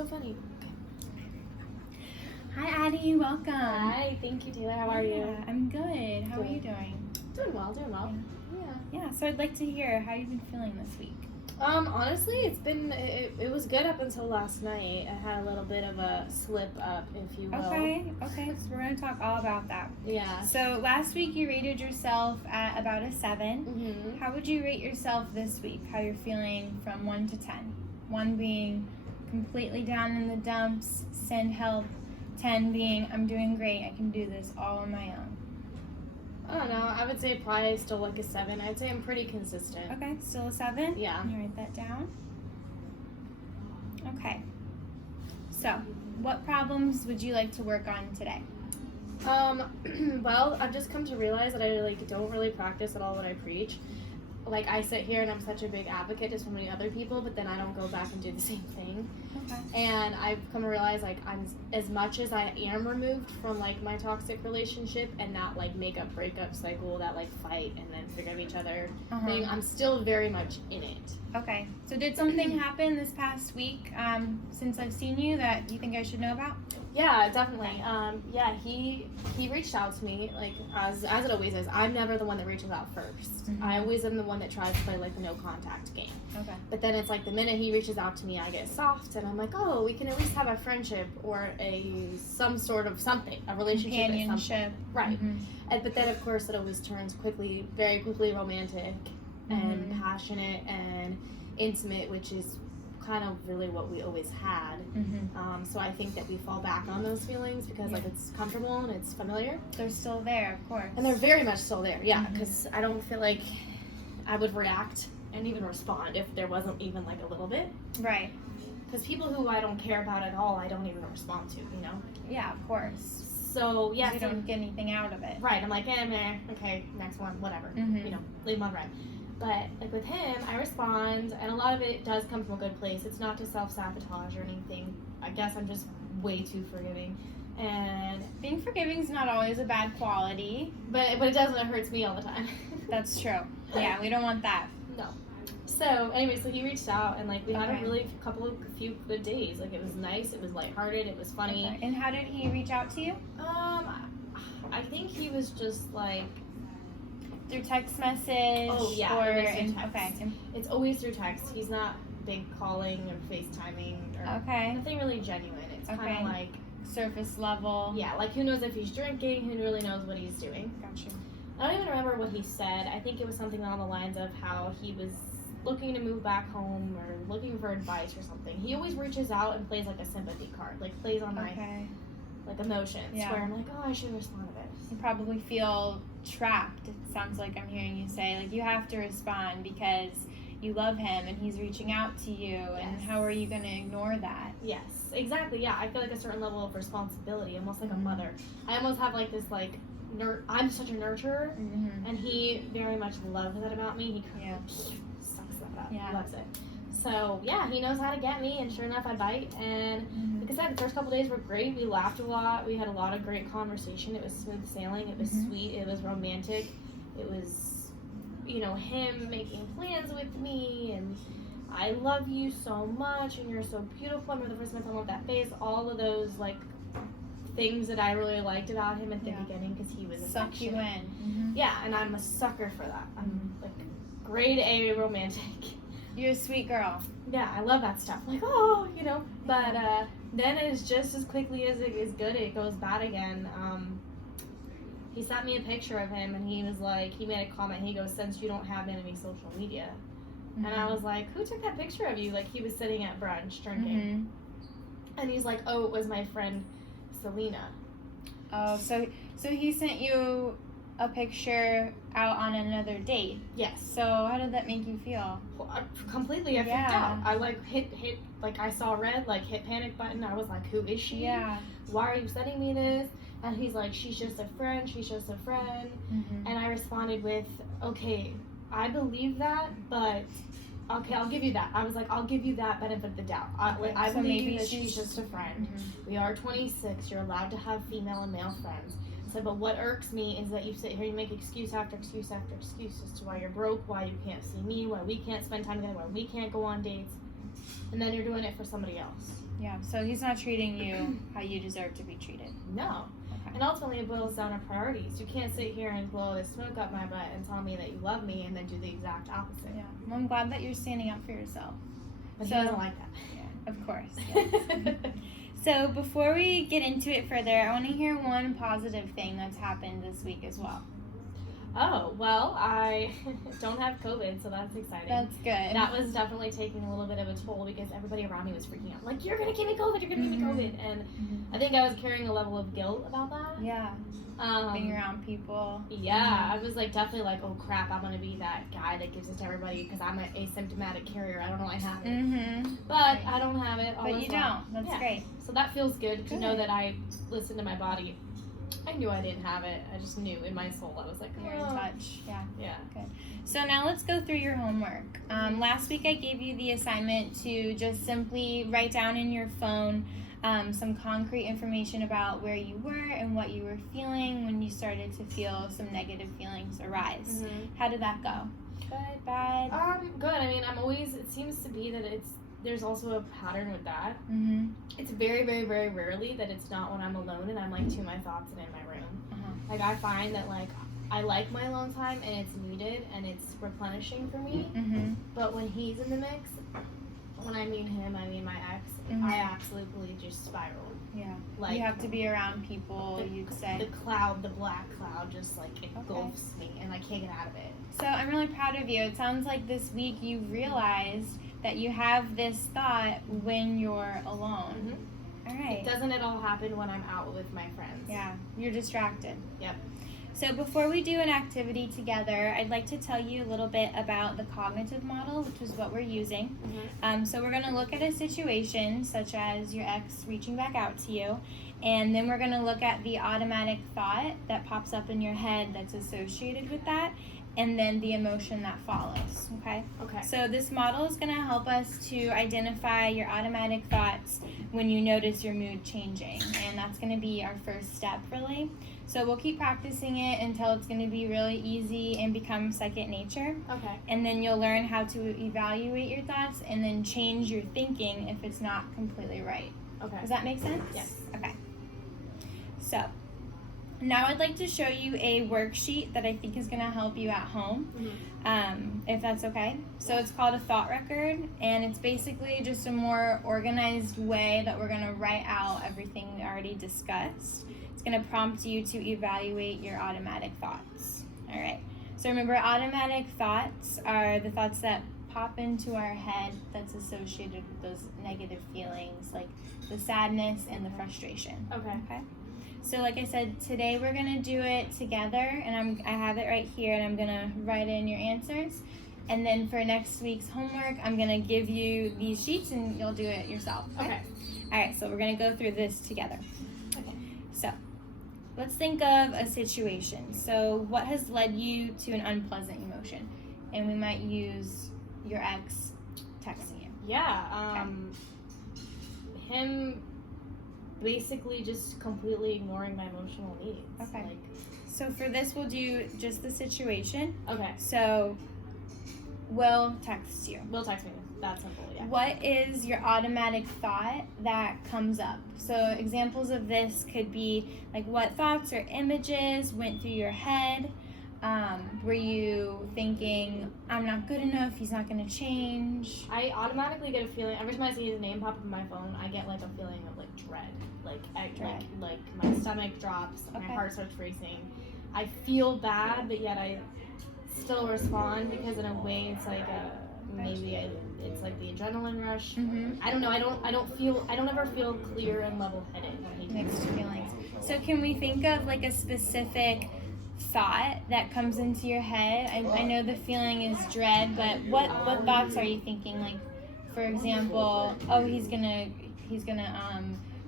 So funny. Hi, Addie. Welcome. Hi, thank you, Taylor. How are you? I'm good. How are you doing? Doing well. Yeah. So I'd like to hear how you've been feeling this week. Honestly, it was good up until last night. I had a little bit of a slip up, if you will. Okay. So we're gonna talk all about that. Yeah. So last week you rated yourself at about a 7. Mhm. How would you rate yourself this week? How you're feeling from 1 to 10? 1 being completely down in the dumps, send help. 10 being I'm doing great. I can do this all on my own. I don't know. I would say probably still like a 7. I'd say I'm pretty consistent. Okay, still a 7? Yeah. Let me write that down. Okay. So, what problems would you like to work on today? Well, I've just come to realize that I don't really practice at all what I preach. Like, I sit here and I'm such a big advocate to so many other people, but then I don't go back and do the same thing. Okay. And I've come to realize, like, I'm, as much as I am removed from, like, my toxic relationship and that, like, breakup cycle, that, like, fight and then forgive each other thing, I'm still very much in it. Okay. So did something happen this past week since I've seen you that you think I should know about? Yeah, definitely. Yeah, he reached out to me, like, as it always is. I'm never the one that reaches out first. Mm-hmm. I always am the one that tries to play, like, the no contact game. Okay. But then it's like the minute he reaches out to me, I get soft, and I'm like, oh, we can at least have a friendship or some sort of something, a relationship. Companionship. Right. Mm-hmm. But then, of course, it always turns very quickly romantic and passionate and intimate, which is kind of really what we always had. So I think that we fall back on those feelings because like it's comfortable and it's familiar. They're still there, of course. And they're very much still there, yeah, because I don't feel like I would react and even respond if there wasn't even like a little bit. Right. Because people who I don't care about at all, I don't even respond to, you know? Yeah, of course. So, yeah. You don't get anything out of it. Right, I'm like, meh, okay, next one, whatever. You know, leave them on red. But, like, with him, I respond, and a lot of it does come from a good place. It's not to self-sabotage or anything. I guess I'm just way too forgiving. And being forgiving is not always a bad quality. But it does when it hurts me all the time. That's true. Yeah, we don't want that. No. So, anyway, so he reached out, and, like, we had a few good days. Like, it was nice, it was lighthearted, it was funny. Okay. And how did he reach out to you? I think he was just, like... Through text message? Oh, yeah. Or through text. Okay. It's always through text. He's not big calling or FaceTiming or nothing really genuine. It's kind of like... surface level. Yeah, like who knows if he's drinking, who really knows what he's doing. Gotcha. I don't even remember what he said. I think it was something along the lines of how he was looking to move back home or looking for advice or something. He always reaches out and plays like a sympathy card, like plays on my like emotions, where I'm like, oh, I should respond to this. You probably feel trapped. It sounds like I'm hearing you say, like, you have to respond because you love him and he's reaching out to you, and how are you going to ignore that? Yes, exactly. Yeah, I feel like a certain level of responsibility, almost like a mother. I almost have like this like I'm such a nurturer, and he very much loves that about me. He sucks that up. He loves it. So yeah, he knows how to get me, and sure enough, I bite. And like I said, the first couple days were great. We laughed a lot. We had a lot of great conversation. It was smooth sailing. It was sweet. It was romantic. It was, you know, him making plans with me, and I love you so much, and you're so beautiful. I remember the first time I saw him with that face. All of those like things that I really liked about him at the beginning, because he was suck you in. Yeah, and I'm a sucker for that. I'm like grade A romantic. You're a sweet girl. Yeah, I love that stuff. Like, oh, you know. But then it's just as quickly as it is good, it goes bad again. He sent me a picture of him, and he was like, he made a comment. He goes, since you don't have any social media. And I was like, who took that picture of you? Like, he was sitting at brunch drinking. And he's like, oh, it was my friend Selena. Oh, so he sent you a picture out on another date. Yes. So how did that make you feel? Well, completely, I freaked out. I like hit, like I saw red, like hit panic button. I was like, who is she? Yeah. Why are you sending me this? And he's like, she's just a friend. And I responded with, okay, I believe that, but okay, I'll give you that. I was like, I'll give you that benefit of the doubt. I believe that she's just a friend. We are 26. You're allowed to have female and male friends. So, but what irks me is that you sit here, you make excuse after excuse after excuse as to why you're broke, why you can't see me, why we can't spend time together, why we can't go on dates. and then you're doing it for somebody else. Yeah, so he's not treating you how you deserve to be treated. No. Okay. And ultimately it boils down to priorities. You can't sit here and blow this smoke up my butt and tell me that you love me and then do the exact opposite. Yeah. Well, I'm glad that you're standing up for yourself. But So- he doesn't like that. Yeah, of course. Yes. So before we get into it further, I want to hear one positive thing that's happened this week as well. Oh, well, I don't have COVID, so that's exciting. That's good. That was definitely taking a little bit of a toll because everybody around me was freaking out. Like, you're going to give me COVID, you're going to give me COVID. And I think I was carrying a level of guilt about that. Yeah. Being around people. Yeah, I was like definitely like, oh crap, I'm going to be that guy that gives it to everybody because I'm an asymptomatic carrier. I don't know I have it. But I don't have it. But you don't. That's great. So that feels good to know that I listened to my body. I knew I didn't have it. I just knew in my soul. I was like, You're in touch. Yeah. Yeah. Good. So now let's go through your homework. Last week I gave you the assignment to just simply write down in your phone some concrete information about where you were and what you were feeling when you started to feel some negative feelings arise. How did that go? Good, bad? Good. I mean, it seems to be that there's also a pattern with that. It's very, very, very rarely that it's not when I'm alone and I'm like to my thoughts and in my room. Like I find that like I like my alone time and it's needed and it's replenishing for me. But when he's in the mix, when I mean him, I mean my ex, I absolutely just spiral. Yeah. Like you have to be around people, you'd say. The black cloud just like engulfs me and I can't get out of it. So I'm really proud of you. It sounds like this week you realized that you have this thought when you're alone. All right. Doesn't it all happen when I'm out with my friends? Yeah, you're distracted. Yep. So before we do an activity together, I'd like to tell you a little bit about the cognitive model, which is what we're using. So we're going to look at a situation such as your ex reaching back out to you, and then we're going to look at the automatic thought that pops up in your head that's associated with that, and then the emotion that follows, okay? Okay. So this model is going to help us to identify your automatic thoughts when you notice your mood changing, and that's going to be our first step, really. So we'll keep practicing it until it's going to be really easy and become second nature. Okay. And then you'll learn how to evaluate your thoughts and then change your thinking if it's not completely right. Okay. Does that make sense? Yes. Okay. So now I'd like to show you a worksheet that I think is going to help you at home, if that's okay. So it's called a thought record, and it's basically just a more organized way that we're going to write out everything we already discussed. It's going to prompt you to evaluate your automatic thoughts. All right. So remember, automatic thoughts are the thoughts that pop into our head that's associated with those negative feelings, like the sadness and the frustration. Okay. So like I said, today we're going to do it together, and I have it right here, and I'm going to write in your answers. And then for next week's homework, I'm going to give you these sheets, and you'll do it yourself. Okay. All right, so we're going to go through this together. Okay. So let's think of a situation. So what has led you to an unpleasant emotion? And we might use your ex texting you. Yeah. Him basically just completely ignoring my emotional needs. Okay. So for this, we'll do just the situation. Okay. So we'll text you. Will text me. That's simple, yeah. What is your automatic thought that comes up? So examples of this could be like, what thoughts or images went through your head? Were you thinking, I'm not good enough, he's not going to change? I automatically get a feeling, every time I see his name pop up on my phone, I get like a feeling of like dread. Like my stomach drops, my heart starts racing. I feel bad, but yet I still respond because in a way it's like it's like the adrenaline rush. I don't know. I don't ever feel clear and level-headed when he Mixed feelings. So can we think of like a specific thought that comes into your head? I know the feeling is dread, but what thoughts are you thinking? Like, for example, oh, he's gonna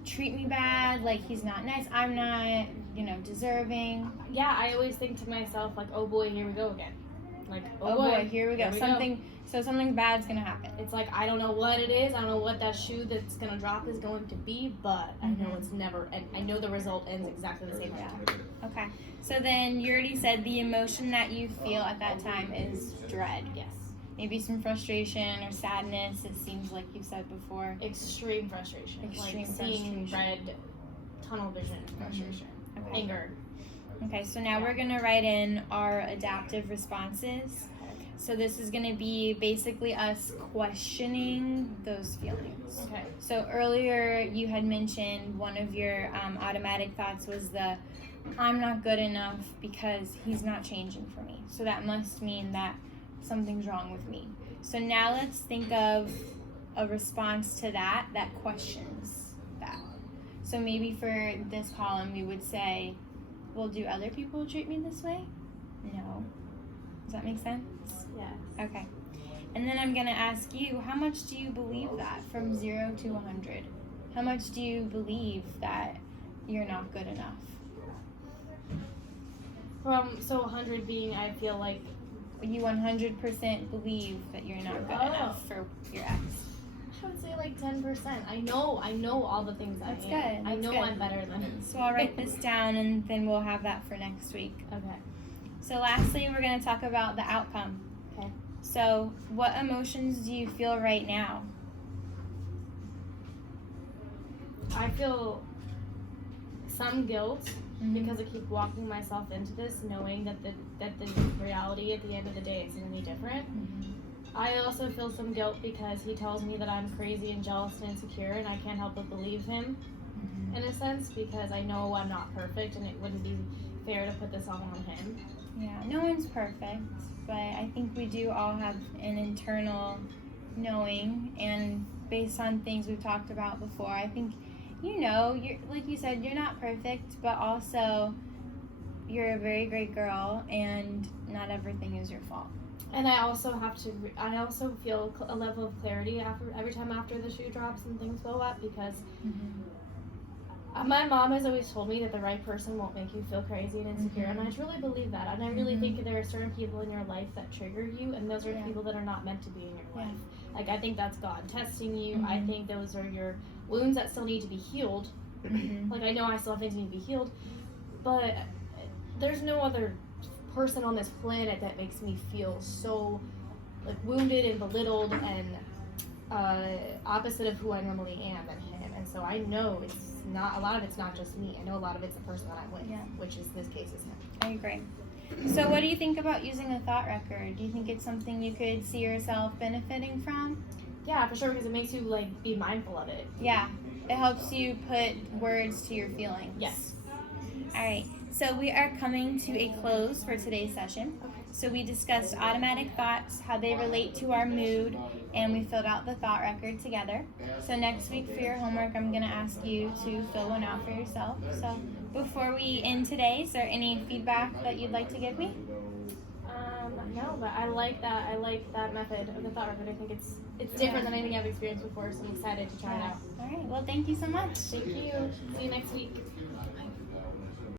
treat me bad, like he's not nice, I'm not, deserving. Yeah, I always think to myself like, oh boy, here we go again. Like, oh boy, here we go. Something bad's gonna happen. It's like, I don't know what it is, I don't know what that shoe that's gonna drop is going to be, but I know it's never, and I know the result ends exactly the same way. Okay, so then you already said the emotion that you feel at that time is dread. Yes. maybe some frustration or sadness. It seems like you said before. Extreme frustration. Extreme seeing frustration. red, tunnel vision frustration. Okay. Anger. Okay, so now we're going to write in our adaptive responses. So this is going to be basically us questioning those feelings. Okay. So earlier you had mentioned one of your automatic thoughts was I'm not good enough because he's not changing for me. So that must mean that something's wrong with me. So now let's think of a response to that questions that. So maybe for this column we would say, well, do other people treat me this way? No. Does that make sense? Yeah. Okay. And then I'm going to ask you, how much do you believe that from 0 to 100? How much do you believe that you're not good enough? So 100 being, I feel like You 100% believe that you're not good enough for your ex. I would say like 10%. I know all the things That's I am. good. I That's know good. I'm better than him. So I'll write this down and then we'll have that for next week. Okay. So lastly, we're going to talk about the outcome. Okay. So what emotions do you feel right now? I feel some guilt because I keep walking myself into this, knowing that the reality at the end of the day is going to be different. I also feel some guilt because he tells me that I'm crazy and jealous and insecure, and I can't help but believe him in a sense because I know I'm not perfect and it wouldn't be fair to put this all on him. Yeah, no one's perfect, but I think we do all have an internal knowing, and based on things we've talked about before, I think, you're, like you said, you're not perfect, but also you're a very great girl, and not everything is your fault. And I also feel a level of clarity every time after the shoe drops and things go up because my mom has always told me that the right person won't make you feel crazy and insecure, and I truly believe that. And I really think there are certain people in your life that trigger you, and those are people that are not meant to be in your life. Like, I think that's God testing you. I think those are your wounds that still need to be healed. Like, I know I still have things that need to be healed, but there's no other person on this planet that makes me feel so, like, wounded and belittled and opposite of who I normally am than him. And so I know a lot of it's not just me. I know a lot of it's the person that I'm with, which is, this case, is him. I agree. So what do you think about using a thought record? Do you think it's something you could see yourself benefiting from? Yeah, for sure, because it makes you, like, be mindful of it. Yeah, it helps you put words to your feelings. Yes. All right, so we are coming to a close for today's session. So we discussed automatic thoughts, how they relate to our mood, and we filled out the thought record together. So next week for your homework, I'm going to ask you to fill one out for yourself. So before we end today, is there any feedback that you'd like to give me? No, but I like that method of the thought record. I think it's different than anything I've experienced before, so I'm excited to try it out. All right, well, thank you so much. Thank you. See you next week.